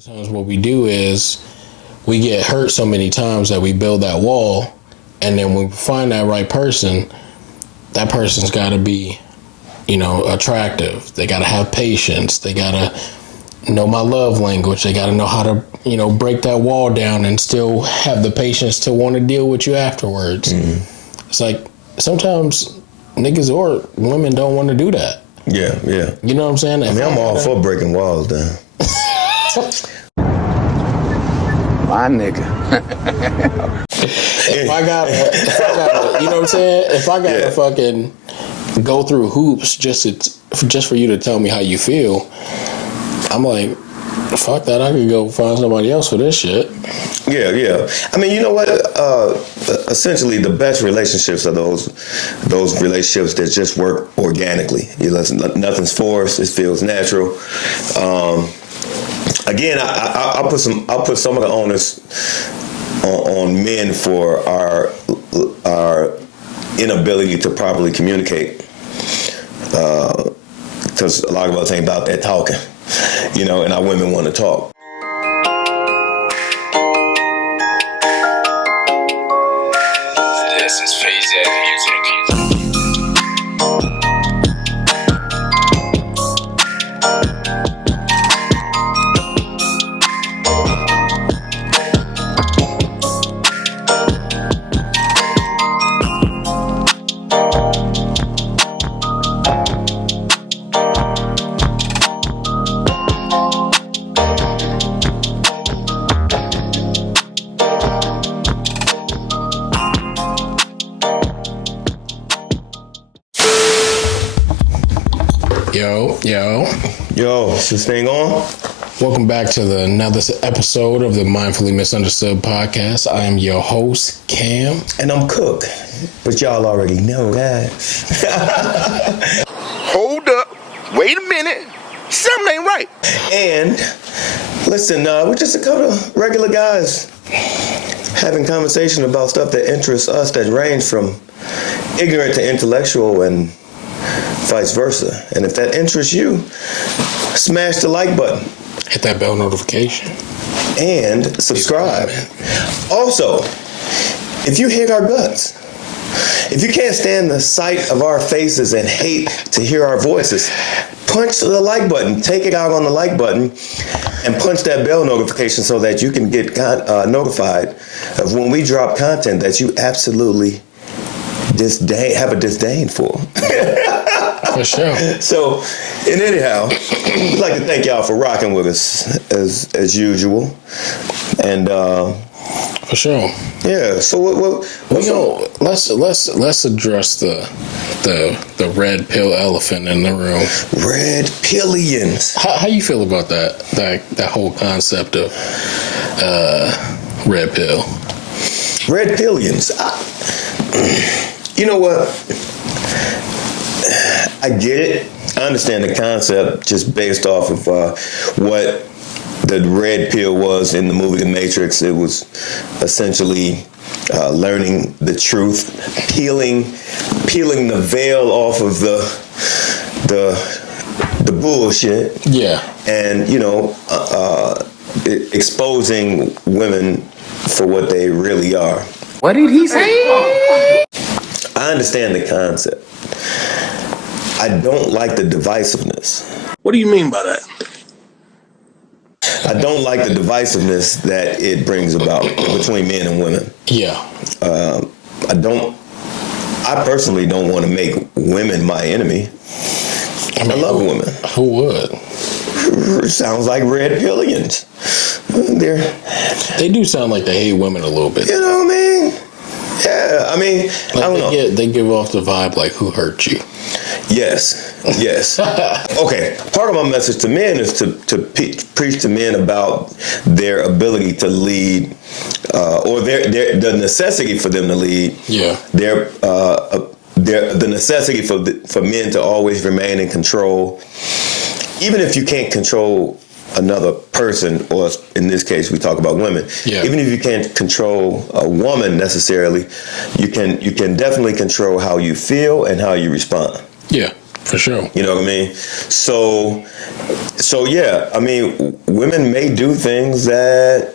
Sometimes what we do is we get hurt so many times that we build that wall, and then when we find that right person, that person's got to be, attractive. They got to have patience. They got to know my love language. They got to know how to, break that wall down and still have the patience to want to deal with you afterwards. Mm-hmm. It's like sometimes niggas or women don't want to do that. Yeah. You know what I'm saying? I'm all for breaking walls down. My nigga. if I gotta, you know what I'm saying? If I gotta fucking go through hoops just for you to tell me how you feel, I'm like, fuck that. I could go find somebody else for this shit. Yeah. I mean, you know what? Essentially, the best relationships are those relationships that just work organically. Nothing's forced. It feels natural. Again, I'll put some of the onus on men for our inability to properly communicate, because a lot of us ain't about that talking, and our women want to talk. This is Phase Ed Music. Yo, is this thing on? Welcome back to another episode of the Mindfully Misunderstood podcast. I am your host, Cam. And I'm Cook. But y'all already know that. Hold up. Wait a minute. Something ain't right. And listen, we're just a couple of regular guys having conversation about stuff that interests us that range from ignorant to intellectual and vice versa. And if that interests you, smash the like button. Hit that bell notification. And subscribe. Also, if you hate our guts, if you can't stand the sight of our faces and hate to hear our voices, punch the like button. Take it out on the like button and punch that bell notification so that you can get notified of when we drop content that you absolutely have a disdain for. For sure. So, and anyhow, we'd like to thank y'all for rocking with us as usual. And for sure. Yeah. So let's address the red pill elephant in the room. Red pillions. How you feel about that whole concept of red pill? Red pillions. You know what? I get it. I understand the concept just based off of what the red pill was in the movie The Matrix. It was essentially learning the truth, peeling the veil off of the bullshit. Yeah. And exposing women for what they really are. What did he say? I understand the concept. I don't like the divisiveness. What do you mean by that? I don't like the divisiveness that it brings about between men and women. Yeah. I personally don't want to make women my enemy. I love women. Who would? Sounds like red pillions. They do sound like they hate women a little bit. You know what I mean? Yeah, I mean, like I don't know. They give off the vibe like, who hurt you? Yes. Okay, part of my message to men is to preach to men about their ability to lead, or the necessity for them to lead. Yeah. The necessity for men to always remain in control, even if you can't control another person, or in this case we talk about women. Yeah. Even if you can't control a woman necessarily, you can definitely control how you feel and how you respond. Yeah, For sure. You know what I mean? So yeah, I mean, women may do things that,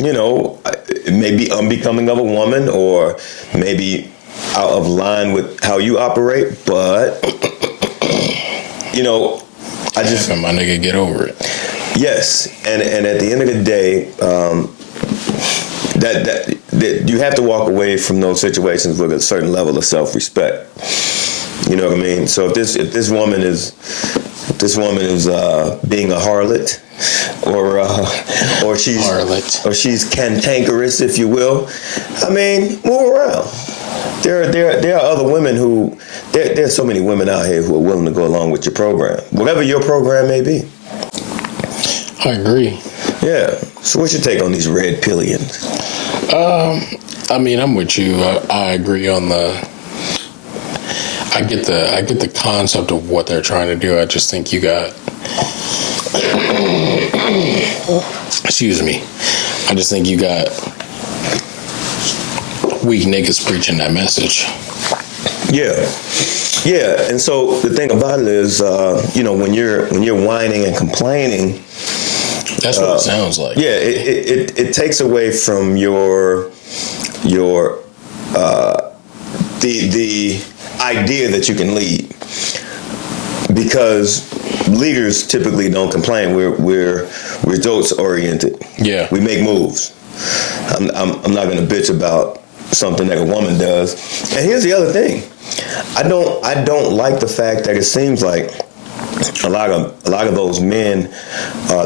you know, it may be unbecoming of a woman or maybe out of line with how you operate, but, you know, I just... My nigga, get over it. Yes, and at the end of the day, that you have to walk away from those situations with a certain level of self-respect. You know what I mean? So if this woman is being a harlot, or she's cantankerous, if you will, I mean, move around. There are other women who there's so many women out here who are willing to go along with your program, whatever your program may be. I agree. Yeah. So what's your take on these red pillions? I mean, I'm with you. I agree on the. I get the concept of what they're trying to do. I just think you got. Excuse me. I just think you got weak niggas preaching that message. Yeah. And so the thing about it is, you know, when you're whining and complaining. That's what it sounds like. Yeah, it takes away from your the idea that you can lead, because leaders typically don't complain. We're results oriented. Yeah, we make moves. I'm not going to bitch about something that a woman does. And here's the other thing. I don't like the fact that it seems like a lot of those men,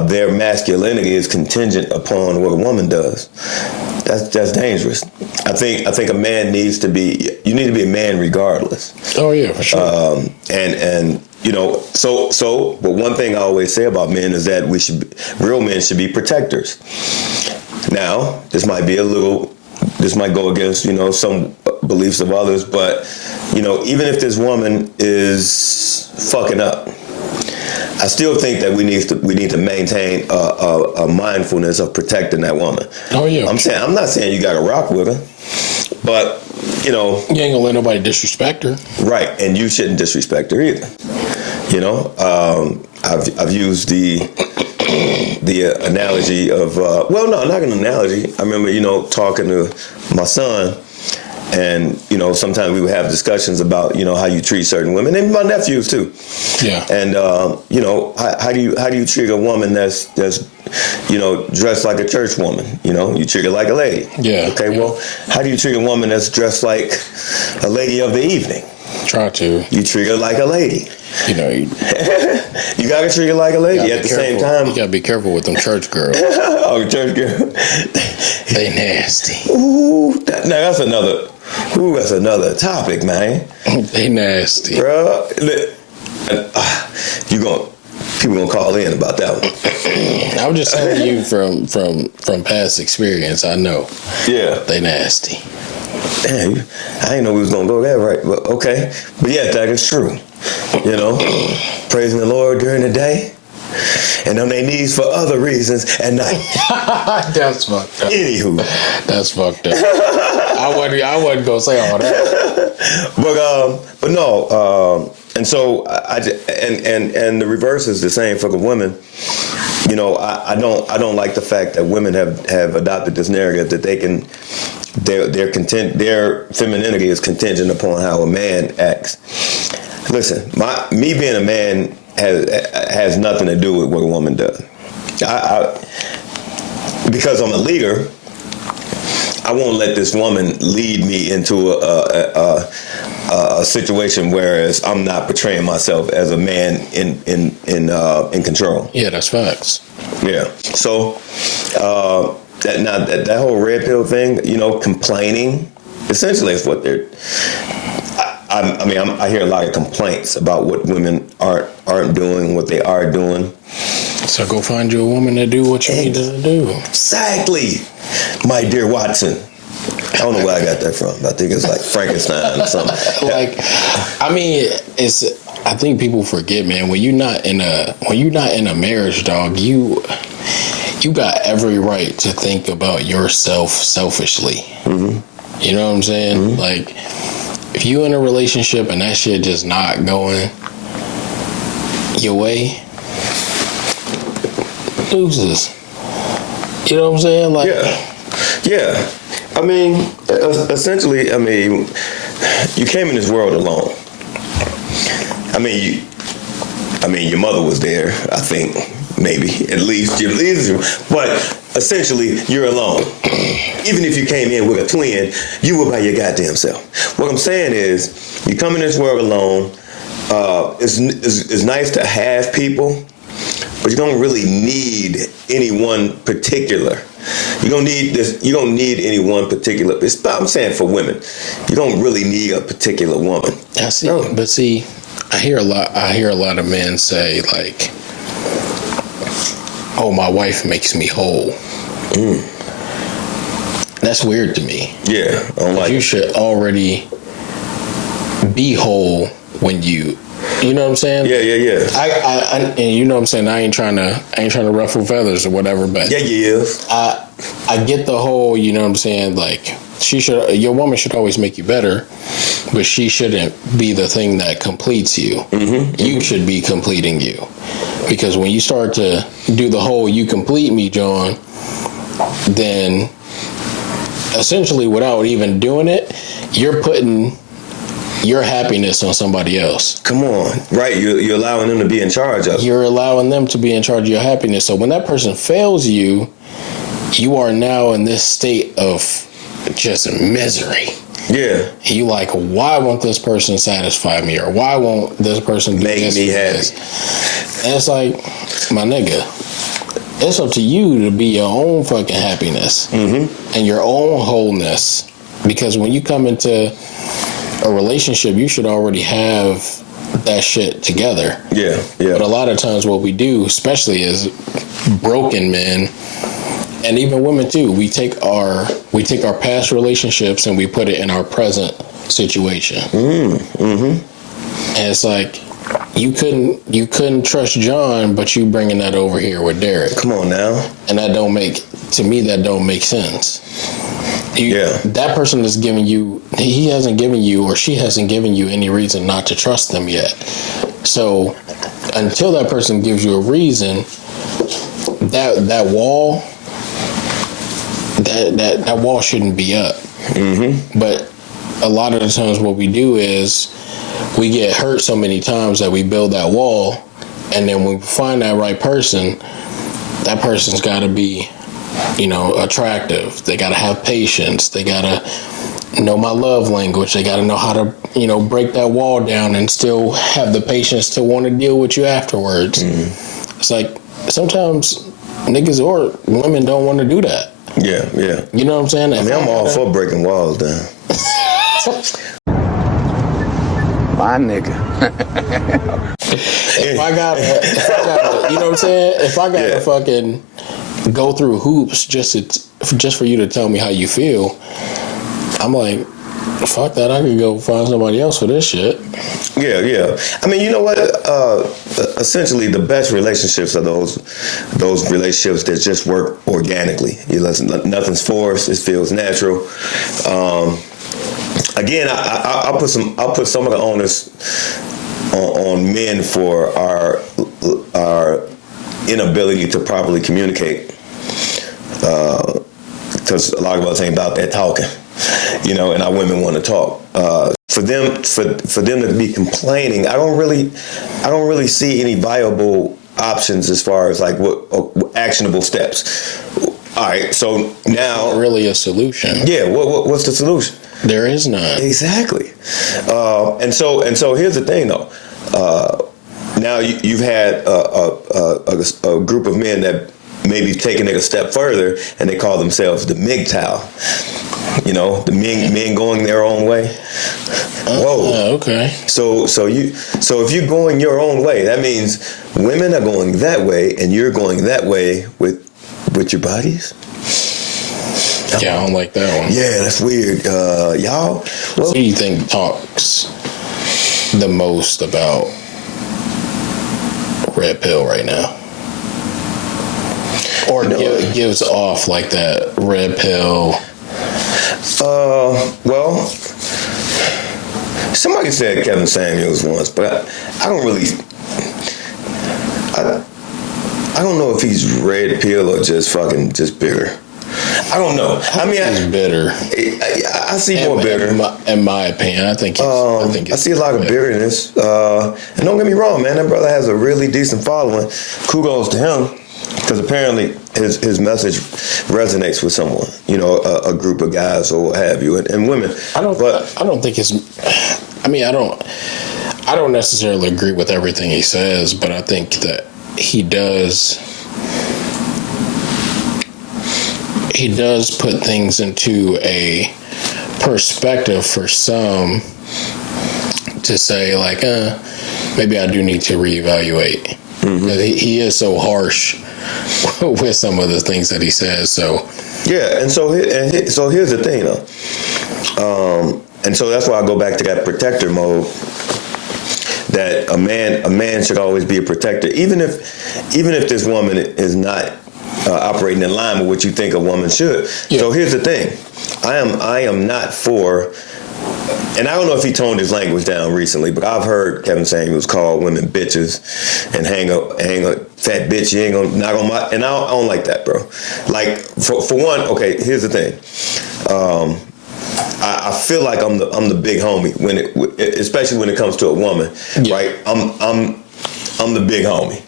their masculinity is contingent upon what a woman does. That's dangerous. I think a man you need to be a man regardless. Oh yeah, for sure. And you know, but one thing I always say about men is that real men should be protectors. Now, this might go against, you know, some beliefs of others, but, you know, even if this woman is fucking up, I still think that we need to maintain a mindfulness of protecting that woman. Oh yeah. I'm not saying you got to rock with her, but, you know, you ain't gonna let nobody disrespect her. Right, and you shouldn't disrespect her either. You know, I've used the analogy of well, no, not an analogy. I remember, you know, talking to my son. And, you know, sometimes we would have discussions about, you know, how you treat certain women, and my nephews too. Yeah. And you know, how do you treat a woman that's you know, dressed like a church woman? You know, you treat her like a lady. Yeah. Okay. Yeah. Well, how do you treat a woman that's dressed like a lady of the evening? Try to. You treat her like a lady. You know, you gotta treat her like a lady. At the same time, you gotta be careful with them church girls. Oh, church girl. They nasty. Ooh, that's another topic, man. They nasty, bro. People gonna call in about that one. I'm just telling you from past experience. I know. Yeah, they nasty. Damn, I didn't know we was gonna go there, right? But okay, but yeah, that is true. You know, praising the Lord during the day, and on their knees for other reasons at night. That's fucked up. Anywho, that's fucked up. I wasn't gonna say all that. But no. And so and the reverse is the same for the women. You know, I don't like the fact that women have adopted this narrative that they can. Their femininity is contingent upon how a man acts. Listen, me being a man has nothing to do with what a woman does. Because I'm a leader, I won't let this woman lead me into a situation whereas I'm not portraying myself as a man in control. Yeah, that's facts. Yeah. So that whole red pill thing, you know, complaining, essentially is what they're. I hear a lot of complaints about what women aren't doing, what they are doing. So go find you a woman that do what you need to do. Exactly, my dear Watson. I don't know where I got that from. I think it's like Frankenstein or something. Like, I mean, I think people forget, man. When you're not in a marriage, dog, you got every right to think about yourself selfishly. Mm-hmm. You know what I'm saying? Mm-hmm. Like, if you in a relationship and that shit just not going, your way, deuces. You know what I'm saying? Like, yeah. I mean, essentially, I mean, you came in this world alone. I mean, your mother was there, I think, maybe, at least, but essentially, you're alone. Even if you came in with a twin, you were by your goddamn self. What I'm saying is, you come in this world alone, it's nice to have people, but you don't really need any one particular. You don't need this. You don't need any one particular. I'm saying for women, you don't really need a particular woman. I see, but see, I hear a lot of men say like, "Oh, my wife makes me whole." That's weird to me. Yeah, I don't like you should already be whole when you. You know what I'm saying? Yeah. I and you know what I'm saying. I ain't trying to ruffle feathers or whatever, but I get the whole. You know what I'm saying? Like your woman should always make you better, but she shouldn't be the thing that completes you. Mm-hmm. You should be completing you, because when you start to do the whole "you complete me, John," then essentially without even doing it, you're putting your happiness on somebody else. Come on, right? You're allowing them to be in charge of it. You're allowing them to be in charge of your happiness. So when that person fails you, you are now in this state of just misery. Yeah. And you like, why won't this person satisfy me? Or why won't this person make me happy? And it's like, my nigga, it's up to you to be your own fucking happiness and your own wholeness. Because when you come into a relationship, you should already have that shit together. Yeah. But a lot of times what we do, especially as broken men, and even women too, we take our past relationships and we put it in our present situation. And it's like, you couldn't trust John, but you bringing that over here with Derek. Come on now. And that don't make sense. That person is giving you, he hasn't given you or she hasn't given you any reason not to trust them yet. So until that person gives you a reason, that wall, that wall shouldn't be up. But a lot of the times what we do is we get hurt so many times that we build that wall, and then when we find that right person, that person's got to be, attractive. They got to have patience. They got to know my love language. They got to know how to, break that wall down and still have the patience to want to deal with you afterwards. It's like sometimes niggas or women don't want to do that. Yeah. You know what I'm saying? I mean, I'm all for breaking walls down. My nigga. If I gotta, you know what I'm saying? If I gotta fucking go through hoops just for you to tell me how you feel, I'm like, fuck that. I could go find somebody else for this shit. Yeah. I mean, you know what? Essentially, the best relationships are those relationships that just work organically. Nothing's forced. It feels natural. Again, I'll put some of the onus on men for our inability to properly communicate, because a lot of us ain't about that talking, and our women want to talk. For them to be complaining, I don't really see any viable options as far as like what actionable steps. All right, so now Not really a solution. Yeah, what's the solution? There is none. Exactly. And so here's the thing though. Now you've had a group of men that maybe taking it a step further, and they call themselves the MGTOW. The men going their own way. Whoa. Okay. So if you're going your own way, that means women are going that way, and you're going that way with your bodies. Yeah, I don't like that one. Yeah, that's weird. Y'all. What do you think talks the most about Redpill right now? Or gives off like that Redpill? Well, somebody said Kevin Samuels once, but I don't really. I don't know if he's red pill or just bitter. I don't know. I mean, he's bitter. I see more bitter. In my opinion, I think. I see a lot of bitterness. And don't get me wrong, man. That brother has a really decent following. Kudos to him, because apparently his message resonates with someone. You know, a group of guys or what have you, and women. I don't think it's. I mean, I don't necessarily agree with everything he says, but I think that he does put things into a perspective for some to say, like, maybe I do need to reevaluate. Mm-hmm. He is so harsh with some of the things that he says. So yeah, and so here's the thing, though, and so that's why I go back to that protector mode. That a man should always be a protector, even if this woman is not operating in line with what you think a woman should. Yeah. So here's the thing, I am not for, and I don't know if he toned his language down recently, but I've heard Kevin saying he was called women bitches and hang a fat bitch. You ain't gonna knock on my, and I don't like that, bro. Like for one, okay, here's the thing. I feel like I'm the big homie especially when it comes to a woman, yeah. Right? I'm the big homie,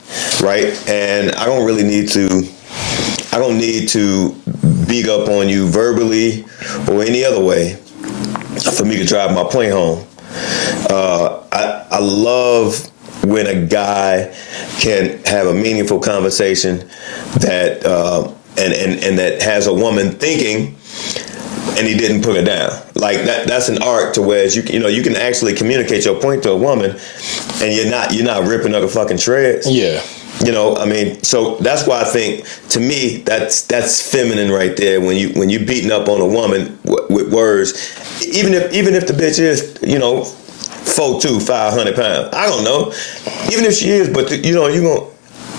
right? And I don't need to beat up on you verbally or any other way for me to drive my point home. I love when a guy can have a meaningful conversation that and that has a woman thinking, and he didn't put it down. Like that's an art to where you can actually communicate your point to a woman, and you're not ripping up the fucking shreds. Yeah. You know, I mean, so that's why I think, to me, that's feminine right there. When you beating up on a woman with words, even if the bitch is 4'2", 500 pounds, I don't know. Even if she is, but you gonna.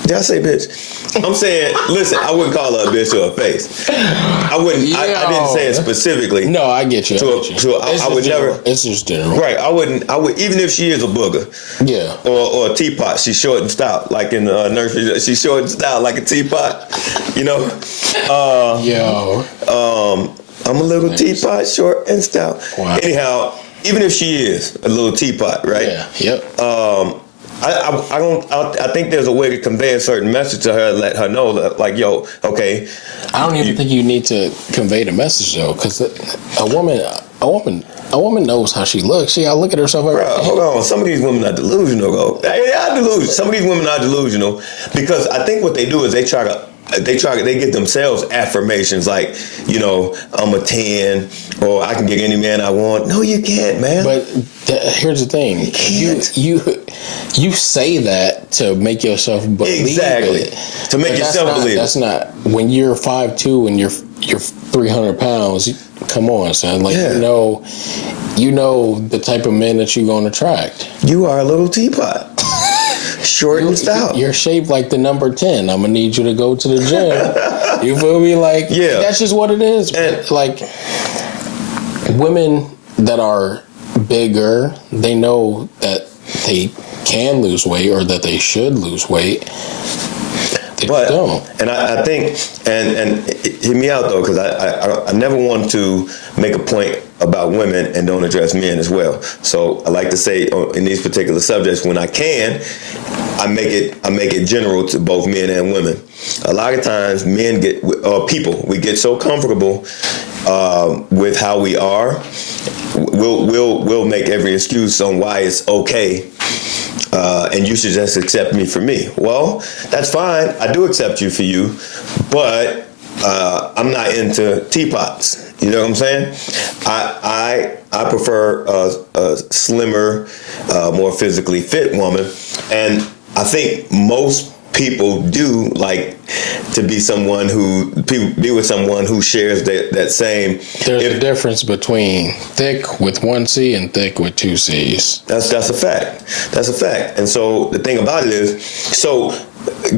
Did I say bitch? I'm saying, listen, I wouldn't call her a bitch to her face. I wouldn't. I didn't say it specifically. No, I get you. I would never. It's just general. Right. I would, even if she is a booger. Yeah. Or a teapot. She's short and stout, like in the nursery. She's short and stout, like a teapot. You know. I'm a little teapot, short and stout. Wow. Anyhow, even if she is a little teapot, right? Yeah. Yep. I think there's a way to convey a certain message to her and let her know that, like, yo, okay. I don't even think you need to convey the message, though, because a woman knows how she looks. She gotta look at herself. Hold on. Some of these women are delusional, though. They are delusional. Some of these women are delusional because I think what they do is they give themselves affirmations like, I'm a 10 or I can get any man I want. No, you can't, man. But here's the thing. You can't. You say that to make yourself believe it. To make yourself believe it. That's not, when you're 5'2" and you're 300 pounds, come on, son. Like, yeah. You know the type of men that you're going to attract. You are a little teapot. Short and stout. You're shaped like the number 10. I'm gonna need you to go to the gym. You feel me? Like, yeah. That's just what it is. And, like, women that are bigger, they know that they can lose weight or that they should lose weight. They don't. And I think, and hear me out though, because I never want to make a point about women and don't address men as well. So I like to say in these particular subjects, when I can, I make it general to both men and women. A lot of times, men we get so comfortable with how we are. We'll make every excuse on why it's okay. And you should just accept me for me. Well, that's fine. I do accept you for you, but I'm not into teapots. You know what I'm saying? I prefer a slimmer, more physically fit woman, and I think most people do like to be with someone who shares that same. There's a difference between thick with one C and thick with two C's. That's a fact. That's a fact. And so the thing about it is, so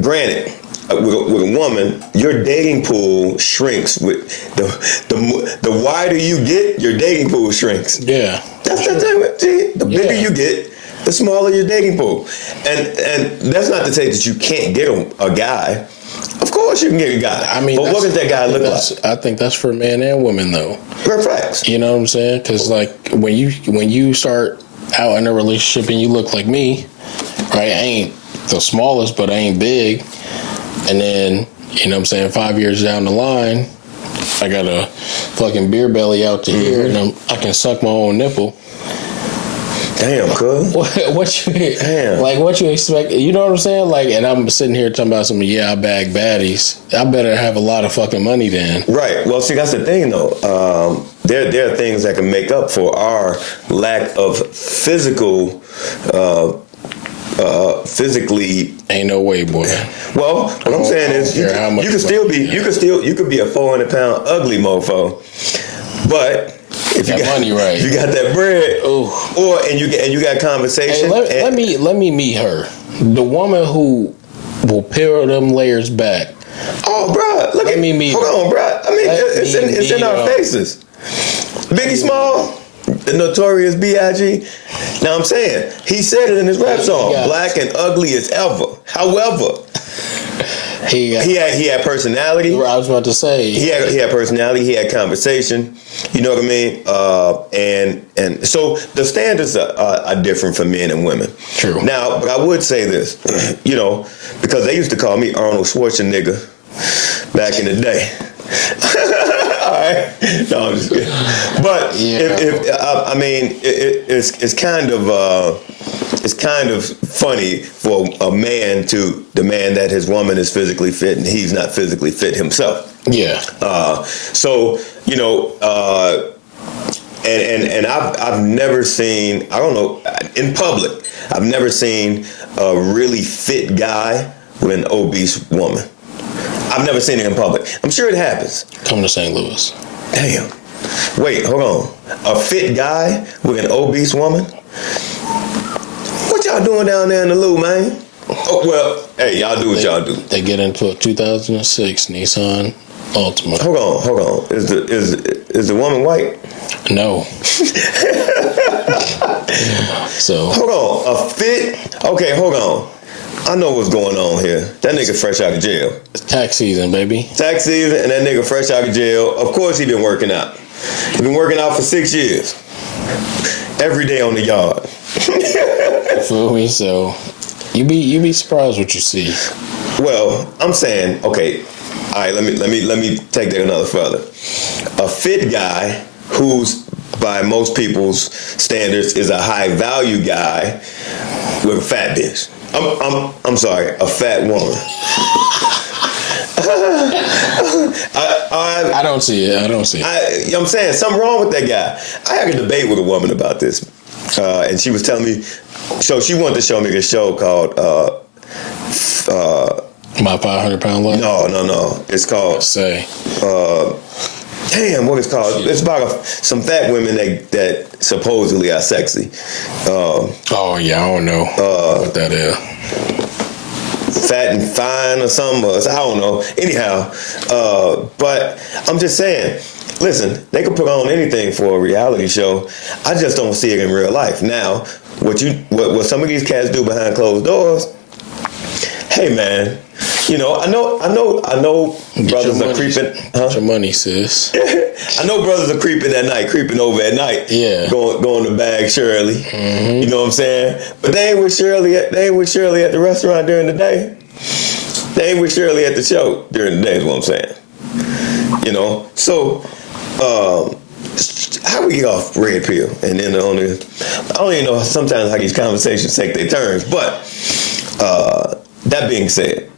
granted, with a woman, your dating pool shrinks. With the wider you get, your dating pool shrinks. Yeah. That's the thing. The bigger you get, the smaller your dating pool. And that's not to say that you can't get a guy. Of course you can get a guy. I mean, but what does that guy look like? I think that's for men and women, though. Red flags. You know what I'm saying? Because like when you start out in a relationship and you look like me, right? I ain't the smallest, but I ain't big. And then, you know what I'm saying, 5 years down the line, I got a fucking beer belly out to here, and I can suck my own nipple. Damn, cuz. What you Damn. like? What you expect? You know what I'm saying? Like, and I'm sitting here talking about some. Yeah, I bag baddies. I better have a lot of fucking money then. Right. Well, see, that's the thing, though. There are things that can make up for our lack of physically. Ain't no way, boy. Well, what I'm saying is, you could be a 400-pound ugly mofo, but if you got money right, you got that bread, ooh. and you got conversation. Hey, let me meet her, the woman who will peel them layers back. Oh, bro, hold on, bro. I mean, it's in our faces. Biggie Small. The Notorious B.I.G. Now I'm saying, he said it in his rap song, black and ugly as ever. However, he had personality. I was about to say. He had personality, he had conversation. You know what I mean? And so the standards are different for men and women. True. Now, but I would say this, you know, because they used to call me Arnold Schwarzenegger back in the day. All right. No, I'm just kidding. But I mean, it's kind of funny for a man to demand that his woman is physically fit and he's not physically fit himself. Yeah. So you know, and I've never seen, I don't know, in public, I've never seen a really fit guy with an obese woman. I've never seen it in public. I'm sure it happens. Come to St. Louis. Damn. Wait, hold on. A fit guy with an obese woman? What y'all doing down there in the Lou, man? Oh, well, hey, y'all do what y'all do. They get into a 2006 Nissan Altima. Hold on. Is the woman white? No. So. Hold on. A fit? Okay, hold on. I know what's going on here. That nigga fresh out of jail. It's tax season, baby. Tax season, and that nigga fresh out of jail. Of course he been working out. He been working out for 6 years. Every day on the yard. You feel me? So you be surprised what you see. Well, I'm saying, okay, all right, let me take that another further. A fit guy who's by most people's standards is a high value guy with a fat bitch. I'm sorry, a fat woman. I don't see it. I'm saying something wrong with that guy. I had a debate with a woman about this, and she was telling me. So she wanted to show me this show called My 500-Pound Life. No. It's called. Say. Damn, what it's called? It's about some fat women that supposedly are sexy. Oh yeah, I don't know what that is. Fat and fine or something. I don't know. Anyhow, but I'm just saying. Listen, they could put on anything for a reality show. I just don't see it in real life. Now, what some of these cats do behind closed doors? Hey, man. You know, I know brothers are creeping. Get your money, sis. I know brothers are creeping over at night. Yeah. Going to bag Shirley. Mm-hmm. You know what I'm saying? But they ain't with Shirley at the restaurant during the day. They ain't with Shirley at the show during the day is what I'm saying. You know? So, how we get off Red Pill? And then I don't even know sometimes how these conversations take their turns. But, that being said,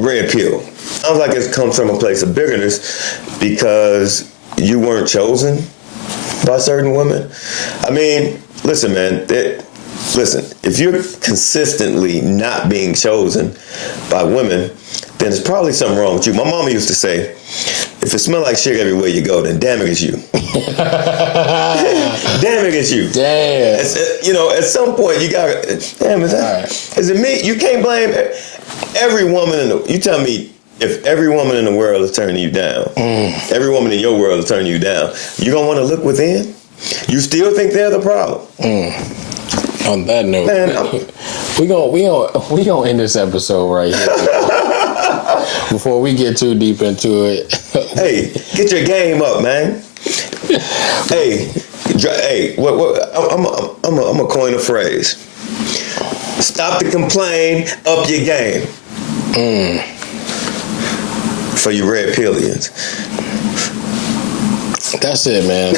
Red Pill. Sounds like it comes from a place of bitterness because you weren't chosen by certain women. I mean, listen, man. If you're consistently not being chosen by women, then there's probably something wrong with you. My mama used to say, if it smells like shit everywhere you go, then damn it, it's you. Damn it, it's you. Damn. At some point you gotta. Damn, is it me? You can't blame every woman you tell me if every woman in the world is turning you down, every woman in your world is turning you down, you don't want to look within? You still think they're the problem? On that note, Man, we gonna end this episode right here. Before we get too deep into it. Hey, get your game up, man. Hey, what? I'm gonna coin a phrase. Stop the complain, up your game. For you red pillions. That's it, man.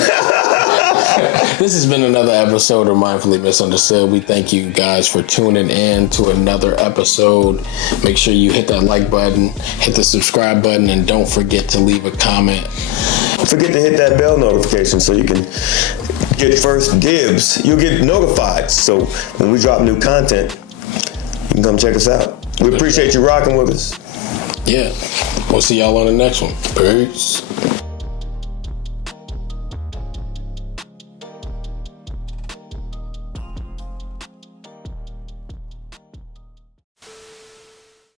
This has been another episode of Mindfully Misunderstood. We thank you guys for tuning in to another episode. Make sure you hit that like button, hit the subscribe button, and don't forget to leave a comment. Don't forget to hit that bell notification so you can get first dibs. You'll get notified. So when we drop new content, you can come check us out. We appreciate you rocking with us. Yeah. We'll see y'all on the next one. Peace.